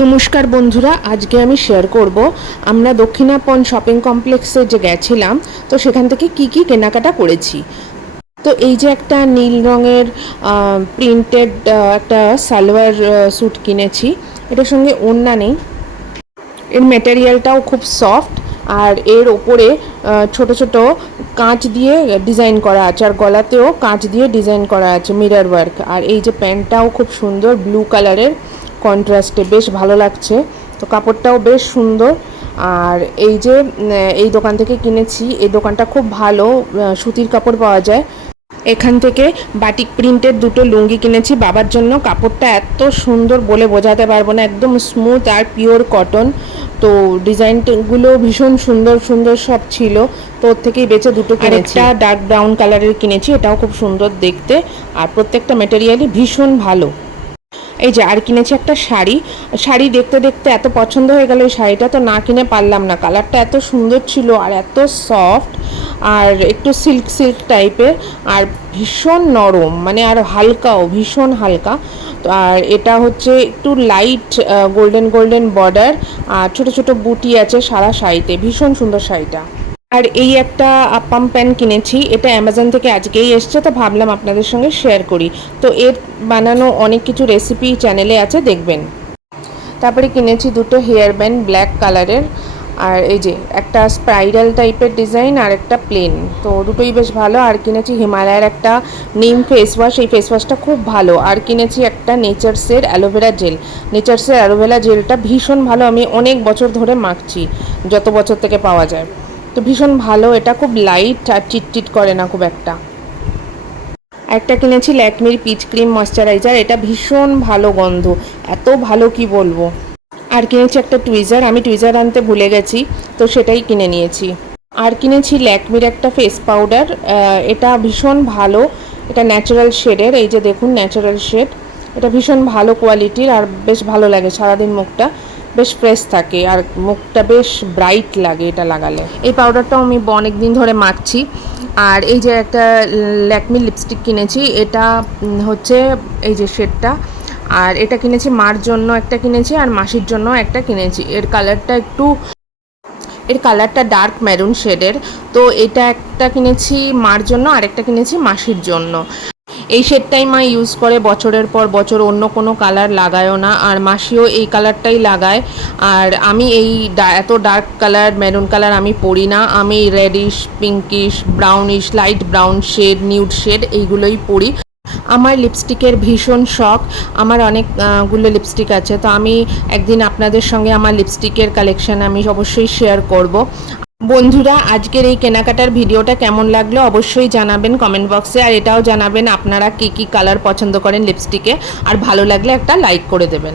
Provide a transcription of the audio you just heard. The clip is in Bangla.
নমস্কার বন্ধুরা, আজকে আমি শেয়ার করব। আমরা দক্ষিণাপন শপিং কমপ্লেক্সে যে গেছিলাম, তো সেখান থেকে কি কি কেনাকাটা করেছি। তো এই যে একটা নীল রঙের প্রিন্টেড একটা সালোয়ার স্যুট কিনেছি, এটার সঙ্গে ওড়না নেই। এর মেটেরিয়ালটাও খুব সফট আর এর ওপরে ছোট ছোট কাঁচ দিয়ে ডিজাইন করা আছে, আর গলাতেও কাঁচ দিয়ে ডিজাইন করা আছে মিরর ওয়ার্ক আর এই যে প্যান্টটাও খুব সুন্দর ব্লু কালারের কন্ট্রাস্টে বেশ ভালো লাগছে। তো কাপড়টাও বেশ সুন্দর। আর এই যে এই দোকান থেকে কিনেছি, এই দোকানটা খুব ভালো সুতির কাপড় পাওয়া যায়। এখান থেকে বাটিক প্রিন্টের দুটো লুঙ্গি কিনেছি। বাবার জন্য কাপড়টা এত সুন্দর বলে বোঝাতে পারব না, একদম স্মুথ আর পিওর কটন তো ডিজাইনগুলো ভীষণ সুন্দর সুন্দর সব ছিল। তো ওর থেকেই বেছে দুটো কিনেছি। ডার্ক ব্রাউন কালারের কিনেছি, এটাও খুব সুন্দর দেখতে। আর প্রত্যেকটা মেটেরিয়ালই ভীষণ ভালো। এই যে, আর কিনেছি একটা শাড়ি। শাড়ি দেখতে দেখতে এত পছন্দ হয়ে গেল এই শাড়িটা, তো না কিনে পারলাম না। কালারটা এত সুন্দর ছিল আর এত সফট আর একটু সিল্ক সিল্ক টাইপের আর ভীষণ নরম মানে আর হালকাও, ভীষণ হালকা। তো আর এটা হচ্ছে একটু লাইট গোল্ডেন গোল্ডেন বর্ডার আর ছোট ছোট বুটি আছে সারা শাড়িতে, ভীষণ সুন্দর শাড়িটা। আর এই একটা আপাম প্যান কিনেছি, এটা অ্যামাজন থেকে আজকেই এসছে, তো ভাবলাম আপনাদের সঙ্গে শেয়ার করি। তো এর বানানো অনেক কিছু রেসিপি চ্যানেলে আছে, দেখবেন। তারপরে কিনেছি দুটো হেয়ার ব্যান্ড ব্ল্যাক কালারের আর এই যে একটা স্পাইরাল টাইপের ডিজাইন আর একটা প্লেন তো দুটোই বেশ ভালো, আর কিনেছি হিমালয়ের একটা নিম ফেস ওয়াশ এই ফেস ওয়াশটা খুব ভালো। আর কিনেছি একটা নেচারসের অ্যালোভেরা জেল নেচারসের অ্যালোভেরা জেলটা ভীষণ ভালো, আমি অনেক বছর ধরে মাখছি, যত বছর থেকে পাওয়া যায়। তো ভীষণ ভালো, এটা খুব লাইট আর চিটচিট করে না খুব একটা। একটা কিনেছি ল্যাকমির পিচ ক্রিম ময়শ্চারাইজার, এটা ভীষণ ভালো গন্ধ, এত ভালো কি বলব। আর কিনেছি একটা টুইজার আমি টুইজার আনতে ভুলে গেছি, তো সেটাই কিনে নিয়েছি। আর কিনেছি ল্যাকমির একটা ফেস পাউডার এটা ভীষণ ভালো, এটা ন্যাচারাল শেডের এই যে দেখুন ন্যাচারাল শেড এটা ভীষণ ভালো কোয়ালিটির আর বেশ ভালো লাগে সারাদিন মুখটা। বেশ ফ্রেশ থাকে আর মুখটা বেশ ব্রাইট লাগে এটা লাগালে। এই পাউডারটাও আমি অনেক দিন ধরে মাখছি। আর এই যে একটা ল্যাকমি লিপস্টিক কিনেছি, এটা হচ্ছে এই যে শেডটা আর এটা কিনেছি মার জন্য একটা কিনেছি আর মাসির জন্য একটা কিনেছি। এর কালারটা একটু, এর কালারটা ডার্ক মেরুন শেডের তো এটা একটা কিনেছি মার জন্য আর একটা কিনেছি মাসির জন্য। এই শেডটাই মা ইউজ করে বছরের পর বছর অন্য কোনো কালার লাগায়ও না, আর মাসিও এই কালারটাই লাগায়। আর আমি এই এত ডার্ক কালার মেরুন কালার আমি পরি না, আমি reddish pinkish brownish light brown shade nude shade এইগুলোই পরি। আমার লিপস্টিকের ভীষণ শখ, আমার অনেকগুলো লিপস্টিক আছে। তো আমি একদিন আপনাদের সঙ্গে আমার লিপস্টিকের কালেকশন আমি অবশ্যই শেয়ার করব। বন্ধুরা, আজকের এই কেনাকাটার ভিডিওটা কেমন লাগল অবশ্যই জানাবেন কমেন্ট বক্সে। আর এটাও জানাবেন আপনারা কী কী কালার পছন্দ করেন লিপস্টিকে আর ভালো লাগলে একটা লাইক করে দেবেন।